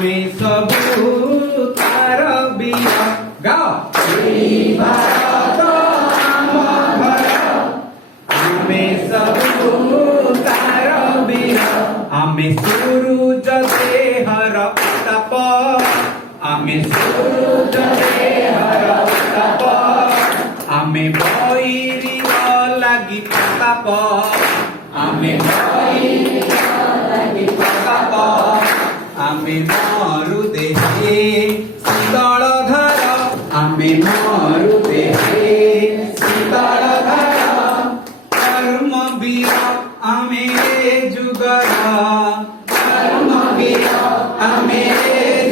ଆମେ ସବୁ ତାର ବୀର ଗାଅ ଏଇ ଭାରତ ଆମ ଘର ଆମେ ସବୁ ତାର ବୀର ଆମେ ସୂରୁଜ ଦେହର ଉତ୍ତାପ ଆମେ ସୂରୁଜ ଦେହର ଉତ୍ତାପ ଆମେ ବୈରୀର ଲାଗି ପ୍ରତାପ ଆମେ ବୈରୀର ଲାଗି ପ୍ରତାପ ଆମେ ମରୁ ଦେହେ ଶୀତଳ ଧର ଆମେ ମରୁ ଦେହେ ଶୀତଳ ଧର କର୍ମବୀର ଆମେ ଯୁଗର କର୍ମବୀର ଆମେ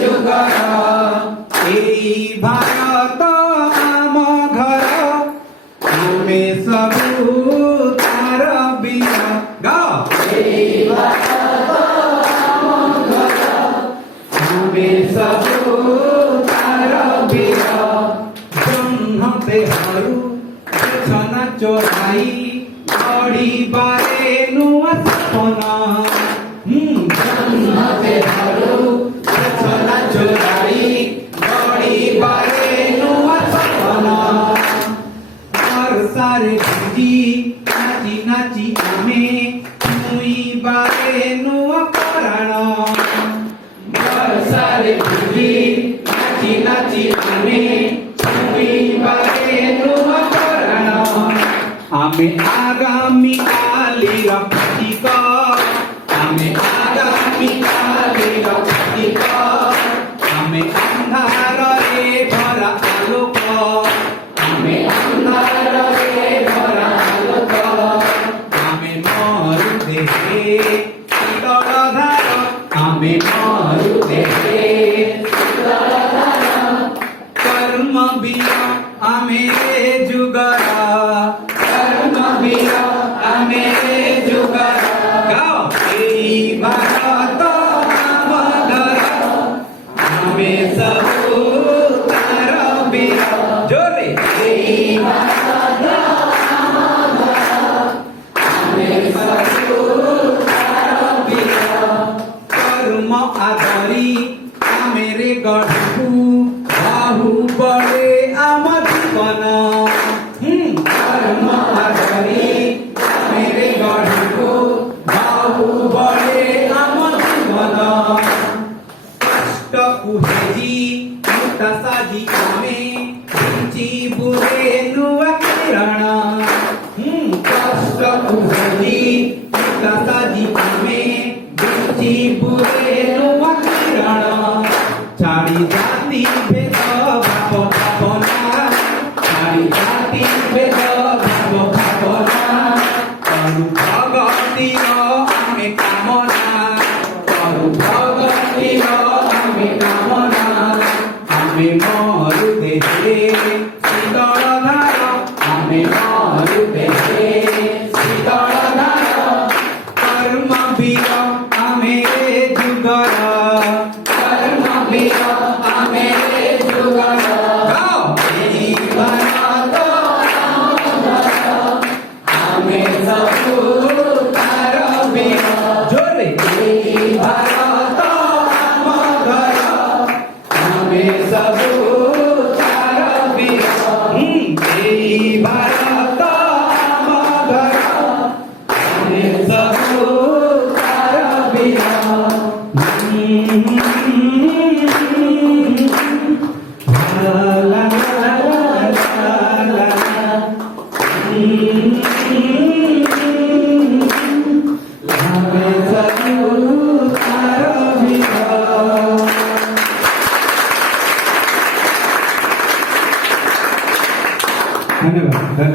ଯୁଗର ଏଇ ଭାରତ ଆମ ଘର ଆମେ ସବୁ ତାର ବୀର ଗାଅ ଏଇ ଭାରତ ଆମ ଘର ଆମେ ସବୁ ତାର ବୀର ଜହ୍ନ ଦେହରୁ ଛନା ଚୋରାଇ ଗଢ଼ିବାରେ ନୂଆ ସପନ ଜହ୍ନ ଦେହରୁ ଛନା ଚୋରାଇ ଗଢ଼ିବାରେ ନୂଆ ସପନ ବର୍ଷାରେ ଭିଜି ନାଚି ନାଚି ଆମେ ଛୁଇଁବାରେ ନୂଆ ପରାଣ ବର୍ଷାରେ ଭିଜି ନାଚି ନାଚି ଆମେ ଛୁଇଁବାରେ ନୂଆ ପରାଣ ଆମେ ଆଗାମୀ କାଲିର ପ୍ରତୀକ ଆମେ ଆଗାମୀ କାଲିର ପ୍ରତୀକ ଆମେ ଅନ୍ଧାରରେ ଭରା ଆଲୋକ ଆମେ ଅନ୍ଧାରରେ ଭରା ଆଲୋକ ଆମେ ମରୁ ଦେହେ ଶୀତଳ ଧାର ଆମେ ମରୁ ଦେହେ ଶୀତଳ ଧାର କର୍ମବୀର ଆମେ ଯୁଗର କର୍ମବୀର ଆମେ ଯୁଗର ଗାଅ ଏଇ ଭାରତ ଆମ ଘର ଆମେ ସବୁ ତାର ବୀର ଜୋରେ ଏଇ ଭାରତ ଆମ ଘର ଆମେ ସବୁ ତାର ବୀର କର୍ମ ଆଦରି ଆମେ ରେ ଗଢ଼ୁ ବାହୁ ବଳେ ଆମ ଜୀବନ କର୍ମ ଆଦରି ଆମେ ରେ ଗଢ଼ୁ ବାହୁ ବଳେ ଆମ ଜୀବନ କଷ୍ଟକୁ ହେଜି ମୁକ୍ତା ସାଜି ଆମେ ବଞ୍ଚିବୁରେ ନୂଆ କିରଣ କଷ୍ଟକୁ ହେଜି ମୁକ୍ତା ସାଜି ଆମେ ବଞ୍ଚିବୁରେ ନୂଆ କିରଣ ଛାଡ଼ି ଜାତି ଭେଦ ଭାବ ଭାବନା ଛାଡ଼ି ଜାତି ଭେଦ ଭାବ ଭାବନା କରୁ ଭଗତିର ଆମେ କାମନା କରୁ ଭଗତିର ଆମେ କାମନା ଆମେ ମରୁ ଦେହେ ଶୀତଳ ଧାର ଆମେ ମରୁ ଦେହେ ଶୀତଳ ଧାର କର୍ମବୀର ଆମେ ଯୁଗର କର୍ମବୀର ଆମେ ଯୁଗର ଗାଅ ଏଇ ଭାରତ ଆମ ଘର ଆମେ ସବୁ ତାର ବୀର ଜୋରେ ଏଇ ଭାରତ ଆମ ଘର ଆମେ ସବୁ ତାର ବୀର ଏଇ ଭାରତ ଆମ ଘର ଆମେ ସବୁ ତାର ବୀର la la la la धन्यवाद धन्यवाद।